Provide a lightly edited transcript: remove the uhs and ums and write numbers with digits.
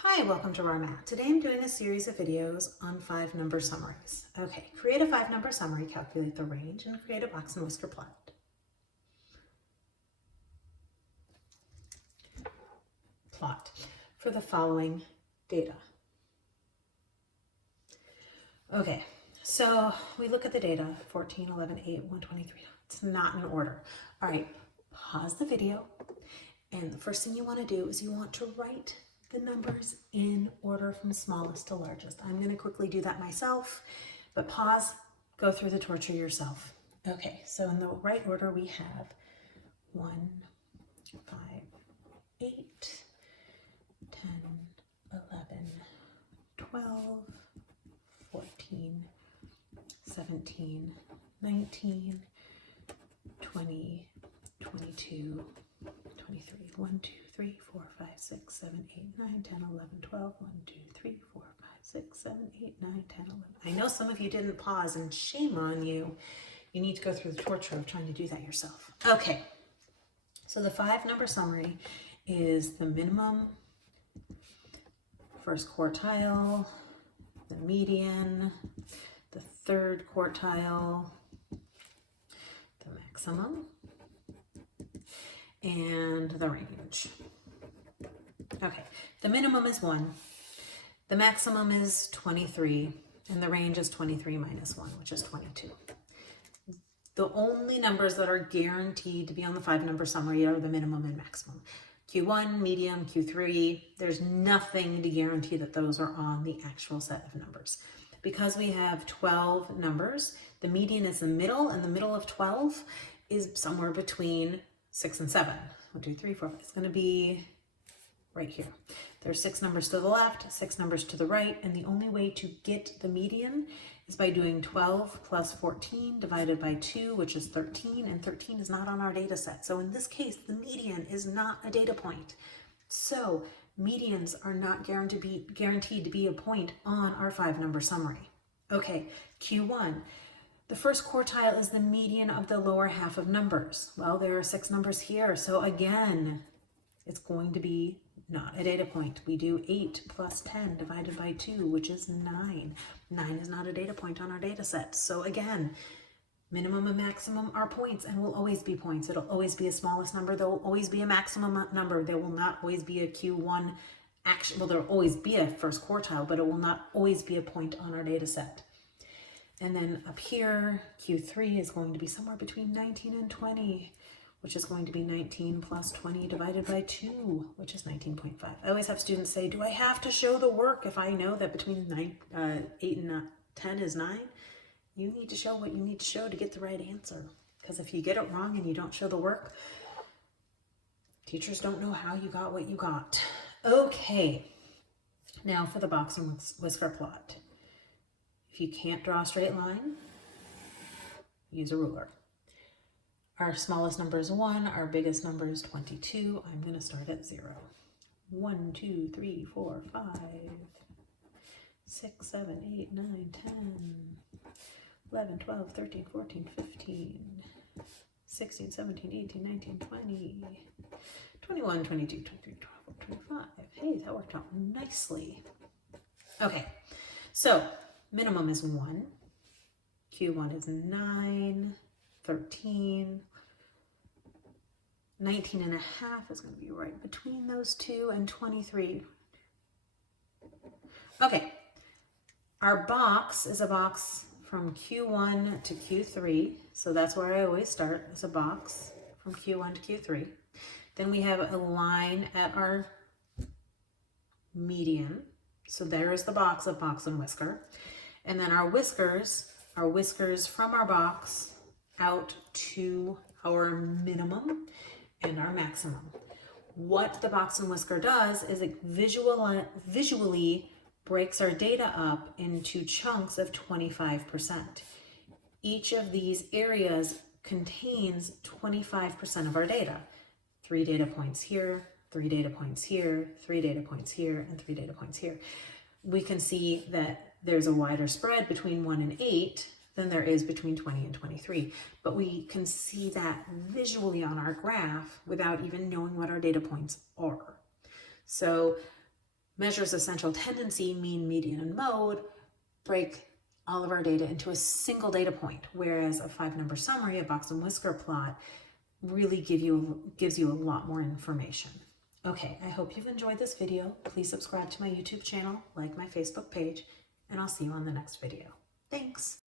Hi, welcome to Raw Math. Today I'm doing a series of videos on 5-number summaries. Okay, create a 5-number summary, calculate the range, and create a box and whisker plot. Plot for the following data. Okay, so we look at the data, 14, 11, 8, 123. It's not in order. All right, pause the video, and the first thing you want to do is you want to write the numbers in order from smallest to largest. I'm going to quickly do that myself, but pause, go through the torture yourself. Okay, so in the right order we have 1, 5, 8, 10, 11, 12, 14, 17, 19, 20, 22, 23, 1, 2, 3, 4, 5, 6, 7, 8, 9, 10, 11, 12, 1, 2, 3, 4, 5, 6, 7, 8, 9, 10, 11. I know some of you didn't pause, and shame on you. You need to go through the torture of trying to do that yourself. Okay, so the 5-number summary is the minimum, first quartile, the median, the third quartile, the maximum, and the range. Okay, the minimum is 1, the maximum is 23, and the range is 23 minus 1, which is 22. The only numbers that are guaranteed to be on the 5-number summary are the minimum and maximum. Q1, medium, Q3, there's nothing to guarantee that those are on the actual set of numbers. Because we have 12 numbers, the median is the middle, and the middle of 12 is somewhere between 6 and 7. 1, 2, 3, 4, 5. It's going to be right here. There's 6 numbers to the left, 6 numbers to the right, and the only way to get the median is by doing 12 plus 14 divided by 2, which is 13, and 13 is not on our data set. So in this case, the median is not a data point. So medians are not guaranteed to be a point on our 5-number summary. Okay, Q1. The first quartile is the median of the lower half of numbers. Well, there are 6 numbers here, so again, it's going to be not a data point. We do 8 plus 10 divided by 2, which is 9. 9 is not a data point on our data set. So again, minimum and maximum are points and will always be points. It'll always be a smallest number. There will always be a maximum number. There will not always be a Q1 action. Well, there will always be a first quartile, but it will not always be a point on our data set. And then up here, Q3 is going to be somewhere between 19 and 20, which is going to be 19 plus 20 divided by 2, which is 19.5. I always have students say, do I have to show the work if I know that between 8 and 10 is 9? You need to show what you need to show to get the right answer. Because if you get it wrong and you don't show the work, teachers don't know how you got what you got. Okay, now for the box and whisker plot. If you can't draw a straight line, use a ruler. Our smallest number is 1, our biggest number is 22. I'm going to start at 0. 1, 2, 3, 4, 5, 6, 7, 8, 9, 10, 11, 12, 13, 14, 15, 16, 17, 18, 19, 20, 21, 22, 23, 24, 25. Hey, that worked out nicely. Okay, so minimum is 1, Q1 is 9, 13, 19 and a half is going to be right between those two, and 23. Okay, our box is a box from Q1 to Q3, so that's where I always start, is a box from Q1 to Q3. Then we have a line at our median, so there is the box of box and whisker. And then our whiskers from our box out to our minimum and our maximum. What the box and whisker does is it visually breaks our data up into chunks of 25%. Each of these areas contains 25% of our data. 3 data points here, 3 data points here, 3 data points here, and 3 data points here. We can see that there's a wider spread between 1 and 8 than there is between 20 and 23. But we can see that visually on our graph without even knowing what our data points are. So Measures of central tendency, mean, median, and mode break all of our data into a single data point, whereas a 5-number summary, a box and whisker plot, really gives you a lot more information. Okay, I hope you've enjoyed this video. Please subscribe to my YouTube channel, like my Facebook page, and I'll see you on the next video. Thanks.